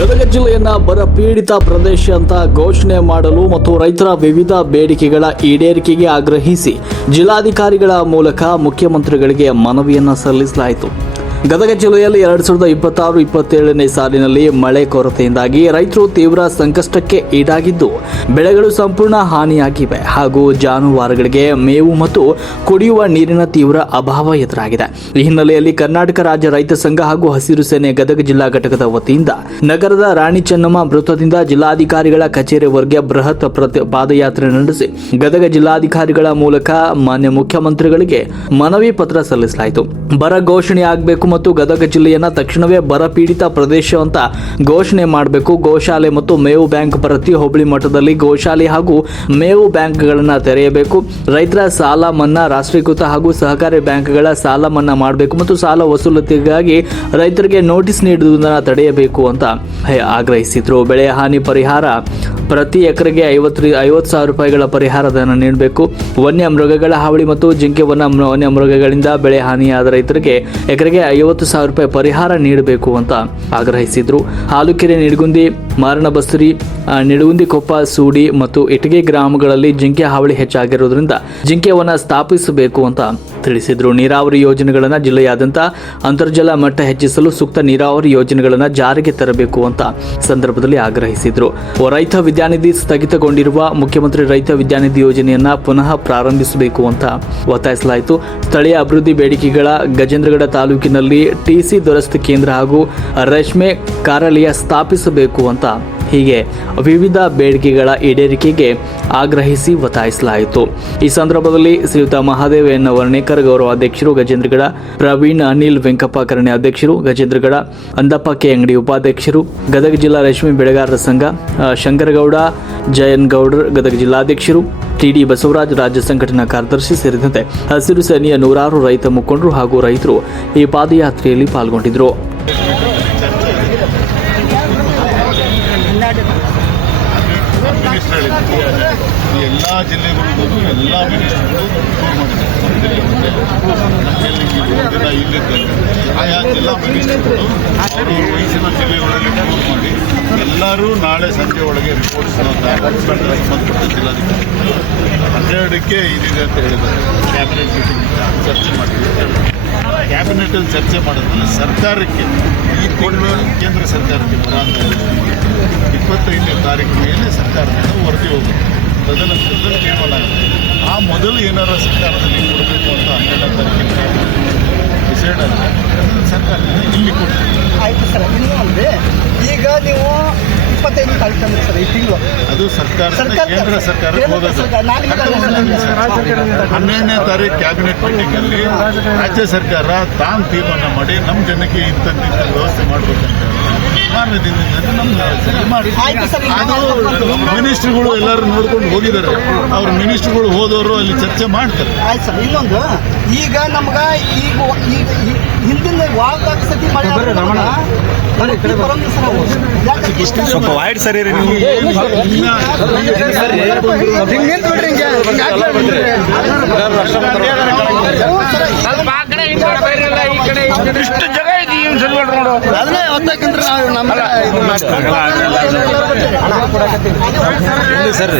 ಗದಗ ಜಿಲ್ಲೆಯನ್ನ ಬರ ಪೀಡಿತ ಪ್ರದೇಶ ಅಂತ ಘೋಷಣೆ ಮಾಡಲು ಮತ್ತು ರೈತರ ವಿವಿಧ ಬೇಡಿಕೆಗಳ ಈಡೇರಿಕೆಗೆ ಆಗ್ರಹಿಸಿ ಜಿಲ್ಲಾಧಿಕಾರಿಗಳ ಮೂಲಕ ಮುಖ್ಯಮಂತ್ರಿಗಳಿಗೆ ಮನವಿಯನ್ನ ಸಲ್ಲಿಸಲಾಯಿತು. ಗದಗ ಜಿಲ್ಲೆಯಲ್ಲಿ 2026-27ನೇ ಸಾಲಿನಲ್ಲಿ ಮಳೆ ಕೊರತೆಯಿಂದಾಗಿ ರೈತರು ತೀವ್ರ ಸಂಕಷ್ಟಕ್ಕೆ ಈಡಾಗಿದ್ದು ಬೆಳೆಗಳು ಸಂಪೂರ್ಣ ಹಾನಿಯಾಗಿವೆ ಹಾಗೂ ಜಾನುವಾರುಗಳಿಗೆ ಮೇವು ಮತ್ತು ಕುಡಿಯುವ ನೀರಿನ ತೀವ್ರ ಅಭಾವ ಎದುರಾಗಿದೆ. ಈ ಹಿನ್ನೆಲೆಯಲ್ಲಿ ಕರ್ನಾಟಕ ರಾಜ್ಯ ರೈತ ಸಂಘ ಹಾಗೂ ಹಸಿರು ಸೇನೆ ಗದಗ ಜಿಲ್ಲಾ ಘಟಕದ ವತಿಯಿಂದ ನಗರದ ರಾಣಿ ಚೆನ್ನಮ್ಮ ವೃತ್ತದಿಂದ ಜಿಲ್ಲಾಧಿಕಾರಿಗಳ ಕಚೇರಿವರೆಗೆ ಬೃಹತ್ ಪಾದಯಾತ್ರೆ ನಡೆಸಿ ಗದಗ ಜಿಲ್ಲಾಧಿಕಾರಿಗಳ ಮೂಲಕ ಮಾನ್ಯ ಮುಖ್ಯಮಂತ್ರಿಗಳಿಗೆ ಮನವಿ ಪತ್ರ ಸಲ್ಲಿಸಲಾಯಿತು. ಬರ ಘೋಷಣೆ ಆಗಬೇಕು ಮತ್ತು ಗದಗ ಜಿಲ್ಲೆಯನ್ನ ತಕ್ಷಣವೇ ಬರ ಪೀಡಿತ ಪ್ರದೇಶ ಅಂತ ಘೋಷಣೆ ಮಾಡಬೇಕು. ಗೋಶಾಲೆ ಮತ್ತು ಮೇವು ಬ್ಯಾಂಕ್ ಪ್ರತಿ ಹೋಬಳಿ ಮಟ್ಟದಲ್ಲಿ ಗೋಶಾಲೆ ಹಾಗೂ ಮೇವು ಬ್ಯಾಂಕ್ಗಳನ್ನು ತೆರೆಯಬೇಕು. ರೈತರ ಸಾಲ ಮನ್ನಾ, ರಾಷ್ಟ್ರೀಕೃತ ಹಾಗೂ ಸಹಕಾರಿ ಬ್ಯಾಂಕ್ಗಳ ಸಾಲ ಮನ್ನಾ ಮಾಡಬೇಕು ಮತ್ತು ಸಾಲ ವಸೂಲತಿಗಾಗಿ ರೈತರಿಗೆ ನೋಟಿಸ್ ನೀಡುವುದನ್ನು ತಡೆಯಬೇಕು ಅಂತ ಆಗ್ರಹಿಸಿದ್ರು. ಬೆಳೆ ಹಾನಿ ಪರಿಹಾರ ಪ್ರತಿ ಎಕರೆಗೆ 50,000 ರೂಪಾಯಿಗಳ ಪರಿಹಾರಧನ ನೀಡಬೇಕು. ವನ್ಯ ಮೃಗಗಳ ಹಾವಳಿ ಮತ್ತು ಜಿಂಕೆ ವನ್ಯ ಮೃಗಗಳಿಂದ ಬೆಳೆ ಹಾನಿಯಾದ ರೈತರಿಗೆ ಎಕರೆಗೆ 50,000 ರೂಪಾಯಿ ಪರಿಹಾರ ನೀಡಬೇಕು ಅಂತ ಆಗ್ರಹಿಸಿದ್ರು. ಹಾಲುಕೆರೆ, ನಿಡಗುಂದಿ, ಮಾರಣಬಸ್ತರಿ, ನಿಡಗುಂದಿ ಕೊಪ್ಪ, ಸೂಡಿ ಮತ್ತು ಇಟಗಿ ಗ್ರಾಮಗಳಲ್ಲಿ ಜಿಂಕೆ ಹಾವಳಿ ಹೆಚ್ಚಾಗಿರುವುದರಿಂದ ಜಿಂಕೆ ವನ ಸ್ಥಾಪಿಸಬೇಕು ಅಂತ ತಿಳಿಸಿದ್ರು. ನೀರಾವರಿ ಯೋಜನೆಗಳನ್ನು ಜಿಲ್ಲೆಯಾದ್ಯಂತ ಅಂತರ್ಜಲ ಮಟ್ಟ ಹೆಚ್ಚಿಸಲು ಸೂಕ್ತ ನೀರಾವರಿ ಯೋಜನೆಗಳನ್ನು ಜಾರಿಗೆ ತರಬೇಕು ಅಂತ ಸಂದರ್ಭದಲ್ಲಿ ಆಗ್ರಹಿಸಿದ್ರು. ರೈತ ವಿದ್ಯಾನಿಧಿ ಸ್ಥಗಿತಗೊಂಡಿರುವ ಮುಖ್ಯಮಂತ್ರಿ ರೈತ ವಿದ್ಯಾನಿಧಿ ಯೋಜನೆಯನ್ನ ಪುನಃ ಪ್ರಾರಂಭಿಸಬೇಕು ಅಂತ ಒತ್ತಾಯಿಸಲಾಯಿತು. ಸ್ಥಳೀಯ ಅಭಿವೃದ್ಧಿ ಬೇಡಿಕೆಗಳ ಗಜೇಂದ್ರಗಡ ತಾಲೂಕಿನಲ್ಲಿ ಟಿಸಿ ದುರಸ್ತಿ ಕೇಂದ್ರ ಹಾಗೂ ರೇಷ್ಮೆ ಕಾರ್ಯಾಲಯ ಸ್ಥಾಪಿಸಬೇಕು ಅಂತ ಹೀಗೆ ವಿವಿಧ ಬೇಡಿಕೆಗಳ ಈಡೇರಿಕೆಗೆ ಆಗ್ರಹಿಸಿ ಒತ್ತಾಯಿಸಲಾಯಿತು. ಈ ಸಂದರ್ಭದಲ್ಲಿ ಶ್ರೀಯುತ ಮಹಾದೇವ ಎನ್ ವರ್ಣೇಕರ್ ಗೌರವಾಧ್ಯಕ್ಷರು, ಗಜೇಂದ್ರಗಡ ಪ್ರವೀಣ್ ಅನಿಲ್ ವೆಂಕಪ್ಪ ಕರ್ಣೆ ಅಧ್ಯಕ್ಷರು, ಗಜೇಂದ್ರಗಡ ಅಂದಪ್ಪ ಕೆ ಅಂಗಡಿ ಉಪಾಧ್ಯಕ್ಷರು, ಗದಗ ಜಿಲ್ಲಾ ರೇಷ್ಮೆ ಬೆಳೆಗಾರರ ಸಂಘ ಶಂಕರಗೌಡ ಜಯನ್ ಗೌಡರ್ ಗದಗ ಜಿಲ್ಲಾಧ್ಯಕ್ಷರು, ಟಿಡಿ ಬಸವರಾಜ್ ರಾಜ್ಯ ಸಂಘಟನಾ ಕಾರ್ಯದರ್ಶಿ ಸೇರಿದಂತೆ ಹಸಿರು ಸೇನೆಯ ನೂರಾರು ರೈತ ಮುಖಂಡರು ಹಾಗೂ ರೈತರು ಈ ಪಾದಯಾತ್ರೆಯಲ್ಲಿ ಪಾಲ್ಗೊಂಡಿದ್ದರು. ಎಲ್ಲ ಜಿಲ್ಲೆಗಳಿಗೂ ಎಲ್ಲ ಮಿನಿಸ್ಟ್ರುಗಳು ಆಯಾ ಜಿಲ್ಲಾ ಮಿನಿಸ್ಟ್ರುಗಳು ಅವರು ವಯಸ್ಸಿನ ಜಿಲ್ಲೆಗಳಲ್ಲಿ ಟೂರ್ ಮಾಡಿ ಎಲ್ಲರೂ ನಾಳೆ ಸಂಜೆ ಒಳಗೆ ರಿಪೋರ್ಟ್ಸ್ ಸಂಬಂಧಪಟ್ಟ ಜಿಲ್ಲಾಧಿಕಾರಿ 12ಕ್ಕೆ ಇದಿದೆ ಅಂತ ಹೇಳಿದ್ದಾರೆ. ಕ್ಯಾಬಿನೆಟ್ ಮೀಟಿಂಗ್ ಚರ್ಚೆ ಮಾಡ್ತೀವಿ. ಕ್ಯಾಬಿನೆಟಲ್ಲಿ ಚರ್ಚೆ ಮಾಡಿದ್ಮೇಲೆ ಸರ್ಕಾರಕ್ಕೆ ಈ ತಿಂಗಳು ಕೇಂದ್ರ ಸರ್ಕಾರಕ್ಕೆ ಬರಾಂತ 25ನೇ ತಾರೀಕು ಮೇಲೆ ಸರ್ಕಾರದಿಂದ ವರದಿ ಹೋಗುತ್ತೆ. ತದನಂತರದಲ್ಲಿ ತೀರ್ಮಾನ ಆಗುತ್ತೆ. ಆ ಮೊದಲು ಏನಾರ ಸರ್ಕಾರದಲ್ಲಿ ಕೊಡಬೇಕು ಅಂತ 12ನೇ ತಾರೀಕಿಗೆ ಡಿಸೈಡ್ ಆದರೆ ಸರ್ಕಾರದಿಂದ ಇಲ್ಲಿ ಕೊಡ್ತೀವಿ. ಆಯಿತು ಸರ್. ಇನ್ನೂ ಅಂದರೆ ಈಗ ನೀವು 25ನೇ ತಾರೀಕು ಅಂದರೆ ಸರ್ ಈ ತಿಂಗಳು ಅದು ಕೇಂದ್ರ ಸರ್ಕಾರಕ್ಕೆ ಹೋಗೋದು. 12ನೇ ತಾರೀಕು ಕ್ಯಾಬಿನೆಟ್ ಮೀಟಿಂಗಲ್ಲಿ ರಾಜ್ಯ ಸರ್ಕಾರ ತಾನು ತೀರ್ಮಾನ ಮಾಡಿ ನಮ್ಮ ಜನಕ್ಕೆ ಇಂಥದ್ದು ವ್ಯವಸ್ಥೆ ಮಾಡಬೇಕಂತ ಅದು ಮಿನಿಸ್ಟ್ರುಗಳು ಎಲ್ಲರೂ ನೋಡ್ಕೊಂಡು ಹೋಗಿದ್ದಾರೆ. ಅವ್ರ ಮಿನಿಸ್ಟ್ರುಗಳು ಹೋದವರು ಅಲ್ಲಿ ಚರ್ಚೆ ಮಾಡ್ತಾರೆ. ಆಯ್ತು ಸರ್. ಇನ್ನೊಂದು ಈಗ ನಮ್ಗೆ ಈಗ ಹಿಂದಿನ ವಾರದಾಗ ಸತಿ ಸ್ವಲ್ಪ ವೈಡ್ ಸರಿ ರೀ ನೀವು. ಇಷ್ಟು ಜಾಗ ಇದೆ ನೋಡು. ಅದನ್ನೇ ಹೊತ್ತಕ್ಕಿಂತ ಸರ್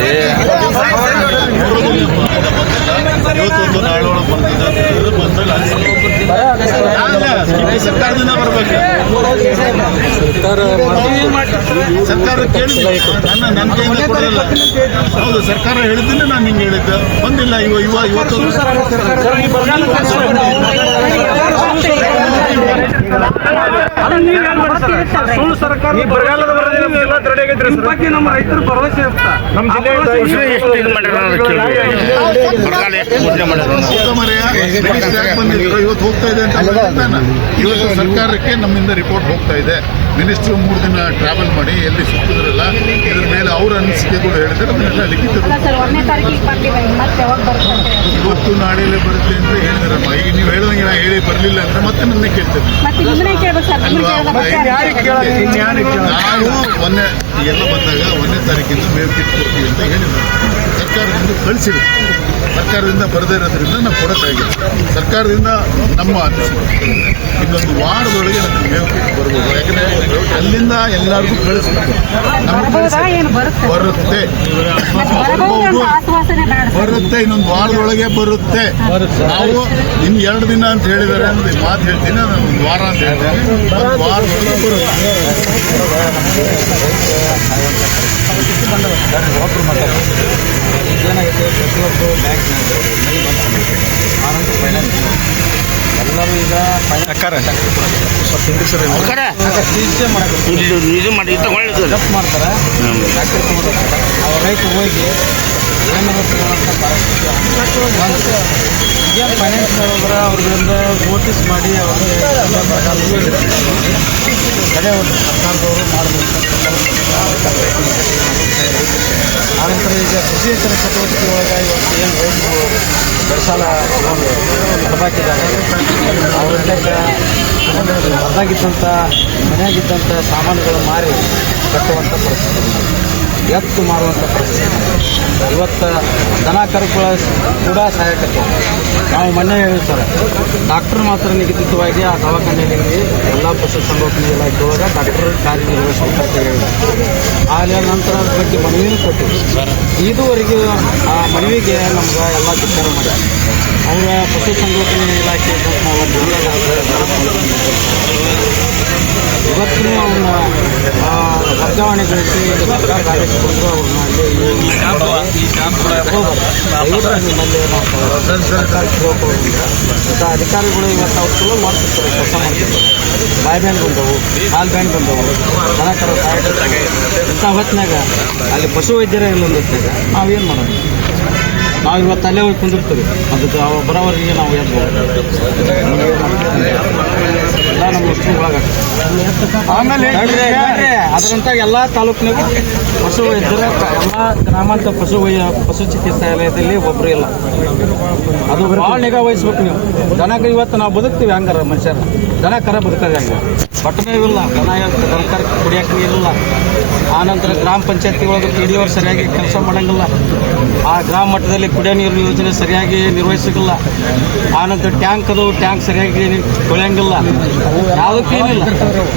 ಇವತ್ತೊಂದು ನಾಳೊಳಗೆ ಬಂದಿದೆ. ಸರ್ಕಾರದಿಂದ ಬರಬೇಕು. ಸರ್ಕಾರ ಕೇಳಿಲ್ಲ, ನನ್ನ ಕೈಯಿಂದ ಕೊಡಲಿಲ್ಲ. ಹೌದು, ಸರ್ಕಾರ ಹೇಳಿದ್ದೀನಿ, ನಾನು ಹಿಂಗೆ ಹೇಳಿದ್ದೆ. ಬಂದಿಲ್ಲ. ಇವತ್ತು ಸುಳ್ಳು ಸರ್ಕಾರ ಬರಗಾಲದ ಬಗ್ಗೆ ನಮ್ಮ ರೈತರು ಭರವಸೆ ನಮ್ಮ ಜಿಲ್ಲೆ ಎಷ್ಟು ಇದು ಇವತ್ತು ಹೋಗ್ತಾ ಇದೆ ಅಂತ ಇವತ್ತು ಸರ್ಕಾರಕ್ಕೆ ನಮ್ಮಿಂದ ರಿಪೋರ್ಟ್ ಹೋಗ್ತಾ ಇದೆ. ಮಿನಿಸ್ಟ್ರು 3 ದಿನ ಟ್ರಾವೆಲ್ ಮಾಡಿ ಎಲ್ಲಿ ಸುತ್ತಿದ್ರಲ್ಲ ಇದ್ರ ಮೇಲೆ ಅವ್ರ ಅನಿಸಿಕೆಗಳು ಹೇಳಿದ್ರೆ ಅದನ್ನೆಲ್ಲ ಲಿಖಿತ ಇವತ್ತು ನಾಳೆಯಲ್ಲೇ ಬರುತ್ತೆ ಅಂತ ಹೇಳಿದ್ರಮ್ಮ. ಈಗ ನೀವು ಹೇಳ್ದಂಗೆ ನಾ ಹೇಳಿ ಬರಲಿಲ್ಲ ಅಂದ್ರೆ ಮತ್ತೆ ನನ್ನೇ ಕೇಳ್ತೇವೆ. ನಾವು ಮೊನ್ನೆ ಈಗೆಲ್ಲ ಬಂದಾಗ 1ನೇ ತಾರೀಕಿಂದ ಮೇವು ಕಿಟ್ ಕೊಡ್ತೀವಿ ಅಂತ ಹೇಳಿದ್ರು. ಸರ್ಕಾರದಿಂದ ಕಳಿಸಿದ್ರು. ಸರ್ಕಾರದಿಂದ ಬರದೇ ಇರೋದ್ರಿಂದ ನಾವು ಕೊಡೋಕ್ಕಾಗಿಲ್ಲ. ಸರ್ಕಾರದಿಂದ ನಮ್ಮ ಇನ್ನೊಂದು ವಾರದೊಳಗೆ ನಮಗೆ ಮೇವು ಕಿಟ್ ಬರ್ಬೋದು. ಯಾಕಂದರೆ ಅಲ್ಲಿಂದ ಎಲ್ಲರಿಗೂ ಕಳಿಸ್ಬೇಕು. ನಮಗೆ ಬರುತ್ತೆ ಬರುತ್ತೆ ಇನ್ನೊಂದು ವಾರದೊಳಗೆ ಬರುತ್ತೆ. ನಾವು ಇನ್ನು 2 ದಿನ ಅಂತ ಹೇಳಿದ್ದಾರೆ ಅನ್ನೋದು ಮಾತು ಹೇಳ್ತೀನಿ. ನಾನು 1 ವಾರ ಅಂತ ಹೇಳ್ತೇನೆ. 1 ವಾರದೊಳಗೆ ಬರುತ್ತೆ. ಏನಾಗುತ್ತೆ, ಪ್ರತಿಯೊಬ್ಬರು ಬ್ಯಾಂಕ್ನಾಗ ಆನಂತರ ಫೈನಾನ್ಸ್ ಎಲ್ಲರೂ ಈಗ ಜಪ್ ಮಾಡ್ತಾರೆ. ಟ್ಯಾಕ್ಟರ್ ತೊಗೊಂಡೋಗ್ತಾರೆ. ಅವ್ರ ರೈತ ಹೋಗಿ ಏನಾದ್ರು ತಗೊಳ್ಳೋಂಥ ಪರಿಸ್ಥಿತಿ ಈಗೇನು ಫೈನಾನ್ಸ್ ಹೋದ್ರೆ ಅವ್ರಿಂದ ನೋಟಿಸ್ ಮಾಡಿ ಅವ್ರಿಗೆ ಕಡೆ ಒಂದು ಸರ್ಕಾರದವರು ಮಾಡಬೇಕು. ಆನಂತರ ಈಗ ಕೃಷಿಯೇತರ ಚಟುವಟಿಕೆ ಒಳಗೆ ಇವತ್ತು ಏನು ರೈತರು ಬೆಳೆಸಾಲ ತಗೊಂಡು ಹೊರಬಾಕಿದ್ದಾರೆ ಅವರಿಂದ ಹೊರದಾಗಿದ್ದಂಥ ಮನೆಯಾಗಿದ್ದಂಥ ಸಾಮಾನುಗಳು ಮಾರಿ ಕಟ್ಟುವಂಥ ಪರಿಸ್ಥಿತಿ, ಎತ್ತು ಮಾರುವಂಥ ಪರಿಸ್ಥಿತಿ. ಇವತ್ತು ದನ ಕರುಗಳ ಕೂಡ ಸಹಾಯಕತೆ. ನಾವು ಮೊನ್ನೆ ಹೇಳ್ತಾರೆ ಡಾಕ್ಟರ್ ಮಾತ್ರ ನಿಗದಿತವಾಗಿ ಆ ದವಾಖಾನೆಯಲ್ಲಿ ಎಲ್ಲ ಪಶುಸಂಗೋಪನಾ ಇಲಾಖೆ ಒಳಗೆ ಡಾಕ್ಟರ್ ಕಾರ್ಯನಿರ್ವಹಿಸುವಂತ ಹೇಳಿದ್ರು. ನಂತರ ಅದ್ರ ಬಗ್ಗೆ ಮನವಿನೂ ಕೊಟ್ಟಿದ್ವಿ. ಇದುವರೆಗೂ ಆ ಮನವಿಗೆ ನಮ್ಗೆ ಎಲ್ಲ ಧಿಕ್ಕಾರ ಮಾಡಿ ಅವರ ಪಶುಸಂಗೋಪನಾ ಇಲಾಖೆ ಒಂದು ಇವತ್ತು ಅವನ್ನ ವರ್ಗಾವಣೆಗೊಳಿಸಿ ಸರ್ಕಾರ ಕಾರ್ಯಕ್ಕೆ ಬಂದು ಅವ್ರನ್ನ ಅಧಿಕಾರಿಗಳು ಇವತ್ತು ಅವ್ರು ಚಲೋ ಮಾಡ್ತಿರ್ತಾರೆ, ಕೆಲಸ ಮಾಡ್ತಿರ್ತಾರೆ. ಬಾಯ್ ಬ್ಯಾಂಡ್ ಬಂದವು, ಹಾಲ್ ಬ್ಯಾಂಡ್ ಬಂದವು, ದನಕರ ಸಹಾಯಕ ಇಂಥ ಹೊತ್ತಿನಾಗ ಅಲ್ಲಿ ಪಶು ವೈದ್ಯರೇ ಇಲ್ಲ ಹೊತ್ತಿನಾಗ ನಾವೇನು ಮಾಡೋದು? ನಾವು ಇವತ್ತು ಅಲ್ಲೇ ಹೋಗಿ ಕುಂದಿರ್ತೀವಿ. ಅದಕ್ಕೆ ಬರೋವರೆಗೆ ನಾವು ಎಲ್ಲ ನಮ್ಮ ಅಷ್ಟು ಆಮೇಲೆ ಅದರಂತ ಎಲ್ಲ ತಾಲೂಕಿನಾಗ ಪಶು ವೈದ್ಯರ ಎಲ್ಲ ಗ್ರಾಮಾಂತರ ಪಶು ಚಿಕಿತ್ಸಾಲಯದಲ್ಲಿ ಒಬ್ಬರು ಇಲ್ಲ. ಅದು ಭಾಳ ನಿಗಾ ವಹಿಸ್ಬೇಕು ನೀವು. ದನಕ ಇವತ್ತು ನಾವು ಬದುಕ್ತೀವಿ ಹಂಗಾರ ಮನುಷ್ಯರ, ದನ ಕರ ಬದುಕೋದು ಹಂಗೆ. ಪಟ್ಟಣ ಇಲ್ಲ, ದನ ಕರ ಕುಡಿಯೋಕೆ ನೀರಿಲ್ಲ. ಆನಂತರ ಗ್ರಾಮ ಪಂಚಾಯತಿ ಒಳಗೆ PDO ಸರಿಯಾಗಿ ಕೆಲಸ ಮಾಡೋಂಗಿಲ್ಲ. ಆ ಗ್ರಾಮ ಮಟ್ಟದಲ್ಲಿ ಕುಡಿಯೋ ನೀರಿನ ಯೋಜನೆ ಸರಿಯಾಗಿ ನಿರ್ವಹಿಸೋಂಗಿಲ್ಲ. ಆನಂತರ ಟ್ಯಾಂಕ್ ಟ್ಯಾಂಕ್ ಸರಿಯಾಗಿ ತೊಳೆಯಂಗಿಲ್ಲ. ಯಾವುದಕ್ಕೂ ಏನಿಲ್ಲ.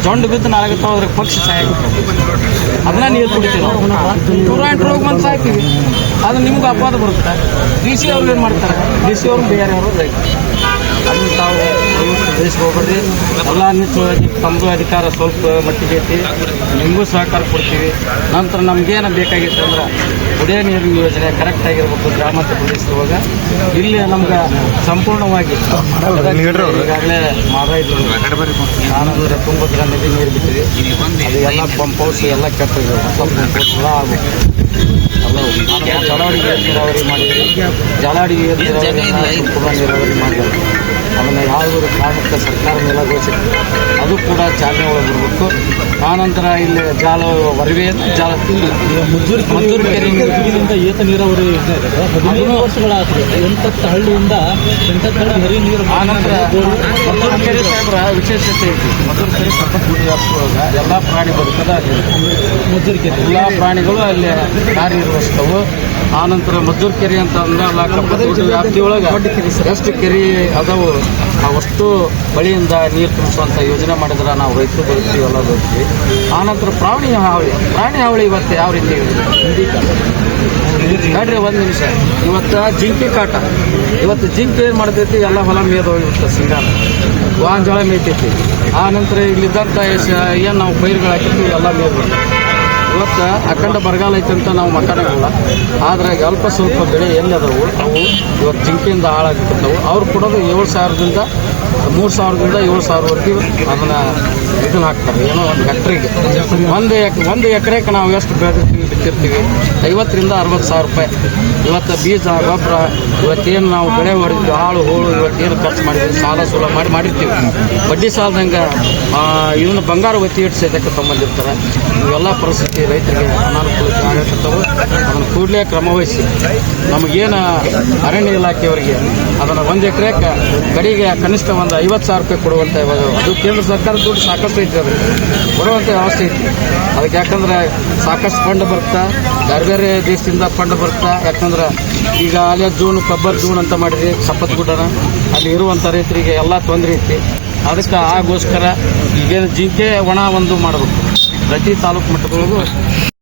ಜೊಂಡು ಬಿದ್ದು ನಾಳಾಗುತ್ತಾವ, ಅದ್ರಾಗ ಪಕ್ಷಿ ಸಾಯಾಗುತ್ತೆ. ಅದನ್ನ ನೀರು ಕುಡಿತೀವಿ ನಾವು. 108 ರೋಗ ಬಂದು ಸಾಯ್ತೀವಿ. ಅದು ನಿಮ್ಗೆ ಅಪವಾದ ಬರುತ್ತೆ. DC ಅವ್ರು ಏನು ಮಾಡ್ತಾರೆ? DC ಅವರು ಬೇರೆಯವರು ರೈತ. ಅದನ್ನು ತಾವು ಬೆಳೆಸ್ಕೋಬೇಡ್ರಿ. ಎಲ್ಲ ನಿಶ್ಚಯವಾಗಿ ತಮ್ಮದು ಅಧಿಕಾರ ಸ್ವಲ್ಪ ಮಟ್ಟಿಗೆ ಐತಿ, ನಿಮಗೂ ಸಹಕಾರ ಕೊಡ್ತೀವಿ. ನಂತರ ನಮಗೇನು ಬೇಕಾಗಿತ್ತು ಅಂದ್ರೆ ಕುಡಿಯೋ ನೀರಿನ ಯೋಜನೆ ಕರೆಕ್ಟ್ ಆಗಿರ್ಬೇಕು ಗ್ರಾಮಾಂತರ ಪ್ರದೇಶದೊಳಗೆ. ಇಲ್ಲಿ ನಮ್ಗೆ ಸಂಪೂರ್ಣವಾಗಿ ಈಗಾಗಲೇ ಮಾರಾಯಿದ್ರು ನಾನೂರ ತುಂಗಭದ್ರಾ ನದಿ ನೀರು ಬಿಟ್ಟಿದೆ. ಅದು ಎಲ್ಲ ಪಂಪ್ ಹೌಸ್ ಎಲ್ಲ ಕೆಟ್ಟಿದೆ. ಹೊಸ ಪಂಪ್ ಹೌಸ್ಗಳ ಆಗಬೇಕು ಎಲ್ಲವೂ. ಜಲಾಡಿಗೆ ನೀರಾವರಿ ಮಾಡಿದ್ರಿ, ಜಲಾಡಿಗೆ ನೀರಾವರಿ ಮಾಡಿದ್ದಾರೆ. ಅದನ್ನು ಯಾವುದೂ ಕಾರಣಕ್ಕೆ ಸರ್ಕಾರ ನೆಲಗೊಳಿಸಿದೆ, ಅದು ಕೂಡ ಚಾಲನೆ ಒಳಗೆ ಬರಬೇಕು. ಆನಂತರ ಇಲ್ಲಿ ವರವೆ ಮದ್ದೂರು ಕೆರೆಯಿಂದ ಏತ ನೀರಾವರಿ ವರ್ಷಗಳಾಗ್ತದೆ. 8 ಹಳ್ಳಿಯಿಂದ 8 ಹಳ್ಳಿ ಹರಿ ನೀರು. ಆನಂತರ ಮದ್ದೂರು ಕೆರೆ ಸಾಹೇಬ್ರ ವಿಶೇಷತೆ ಐತಿ. ಮದ್ದೂರು ಕೆರೆ ಸ್ವಲ್ಪ ವ್ಯಾಪ್ತಿಯೊಳಗೆ ಎಲ್ಲ ಪ್ರಾಣಿ ಬದುಕದ ಮದ್ದೂರು ಕೆರೆ ಎಲ್ಲ ಪ್ರಾಣಿಗಳು ಅಲ್ಲಿ ಕಾರ್ಯನಿರ್ವಹಿಸ್ತವು. ಆನಂತರ ಮದ್ದೂರು ಕೆರೆ ಅಂತ ಅಂದಲ್ಲ ಕಪ್ಪತ್ತೋಟ ವ್ಯಾಪ್ತಿಯೊಳಗೆ ಎಷ್ಟು ಕೆರೆ ಅದಾವು ಅವಷ್ಟು ಬಳಿಯಿಂದ ನೀರು ತುಂಬಿಸುವಂಥ ಯೋಜನೆ ಮಾಡಿದ್ರೆ ನಾವು ರೈತರು ಬದುಕ್ತೀವಿ, ಎಲ್ಲ ಬದುಕ್ತೀವಿ. ಆನಂತರ ಪ್ರಾಣಿ ಹಾವಳಿ ಇವತ್ತು ಯಾವ ರೀತಿ ನೋಡ್ರಿ, ಒಂದು ನಿಮಿಷ. ಇವತ್ತು ಜಿಂಕೆ ಕಾಟ. ಇವತ್ತು ಜಿಂಕೆ ಏನು ಮಾಡ್ತೈತಿ, ಎಲ್ಲ ಹೊಲ ಮೇದು ಹೋಗಿರುತ್ತೆ. ಸಿಂಗಾರ ವಾಂಜಾಳ ಮೇಯ್ತೈತಿ. ಆ ನಂತರ ಇಲ್ಲಿದ್ದಂಥ ಏನು ನಾವು ಪೈರುಗಳು ಹಾಕಿರ್ತೀವಿ ಎಲ್ಲ ಮೇದು ಬರ್ತೈತಿ. ಇವತ್ತು ಅಖಂಡ ಬರಗಾಲ ಐತೆ ಅಂತ ನಾವು ಮಾತಾಡೋಂಗಿಲ್ಲ. ಆದರೆ ಅಲ್ಪ ಸ್ವಲ್ಪ ಬೆಳೆ ಎಲ್ಲಿ ಅದಾವು ಅವು ಇವತ್ತು ಜಿಂಕೆಯಿಂದ ಹಾಳಾಗಿರ್ತಾವೆ. ಅವ್ರು ಕೊಡೋದು 7,000ದಿಂದ 3,000ದಿಂದ 7,000ವರೆಗೂ ಅದನ್ನು ಇದನ್ನು ಹಾಕ್ತಾರೆ. ಏನೋ ಒಂದು ಹೆಕ್ಟ್ರಿಗೆ ಒಂದು ಎಕರೆಗೆ ನಾವು ಎಷ್ಟು ಬೆಳೆದಿರ್ತೀವಿ ಬಿತ್ತಿರ್ತೀವಿ 50ರಿಂದ 60,000 ರೂಪಾಯಿ. ಇವತ್ತು ಬೀಜ ಗೊಬ್ಬರ ಇವತ್ತೇನು ನಾವು ಬೆಳೆ ಹೊಡೆದಿದ್ದು ಹಾಳು ಹೋಳು ಇವತ್ತೇನು ಖರ್ಚು ಮಾಡಿದ್ವಿ, ಸಾಲ ಸೂಲ ಮಾಡಿರ್ತೀವಿ. ಬಡ್ಡಿ ಸಾಲದಂಗೆ ಇದನ್ನು ಬಂಗಾರ ಒತ್ತಿ ಇಟ್ಟು ಸಹಿತಕ್ಕೆ ತಗೊಂಬಂದಿರ್ತಾರೆ. ಇವೆಲ್ಲ ಪರಿಸ್ಥಿತಿ ರೈತರಿಗೆ ಅನಾನುಕೂಲತೆ ಆಗಿರ್ತಾವೆ. ಅದನ್ನು ಕೂಡಲೇ ಕ್ರಮವಹಿಸಿ ನಮಗೇನು ಅರಣ್ಯ ಇಲಾಖೆಯವರಿಗೆ ಅದನ್ನು 1 ಎಕರೆಗೆ ಕಡೆಗೆ ಕನಿಷ್ಠವಾಗಿ ಒಂದು 50,000 ರೂಪಾಯಿ ಕೊಡುವಂಥ ಇವಾಗ ಅದು ಕೇಂದ್ರ ಸರ್ಕಾರ ದುಡ್ಡು ಸಾಕಷ್ಟು ಐತಿ ಅದಕ್ಕೆ ಕೊಡುವಂಥ ವ್ಯವಸ್ಥೆ ಐತಿ. ಅದಕ್ಕೆ ಯಾಕಂದ್ರೆ ಸಾಕಷ್ಟು ಫಂಡ್ ಬರುತ್ತಾ, ಬೇರೆ ಬೇರೆ ದೇಶದಿಂದ ಫಂಡ್ ಬರುತ್ತಾ. ಯಾಕಂದ್ರೆ ಈಗ ಅಲ್ಲೇ ಜೂನ್ ಕಬ್ಬರ್ ಜೂನ್ ಅಂತ ಮಾಡಿದ್ರಿ ಸಪ್ಪತ್ಗುಡ್ಡನ, ಅಲ್ಲಿ ಇರುವಂಥ ರೈತರಿಗೆ ಎಲ್ಲ ತೊಂದರೆ ಐತಿ. ಅದಕ್ಕೆ ಆಗೋಸ್ಕರ ಈಗೇನು ಜಿಂಕೆ ಒಣ ಒಂದು ಮಾಡಬೇಕು ಪ್ರತಿ ತಾಲೂಕು ಮಟ್ಟಗಳಿಗೂ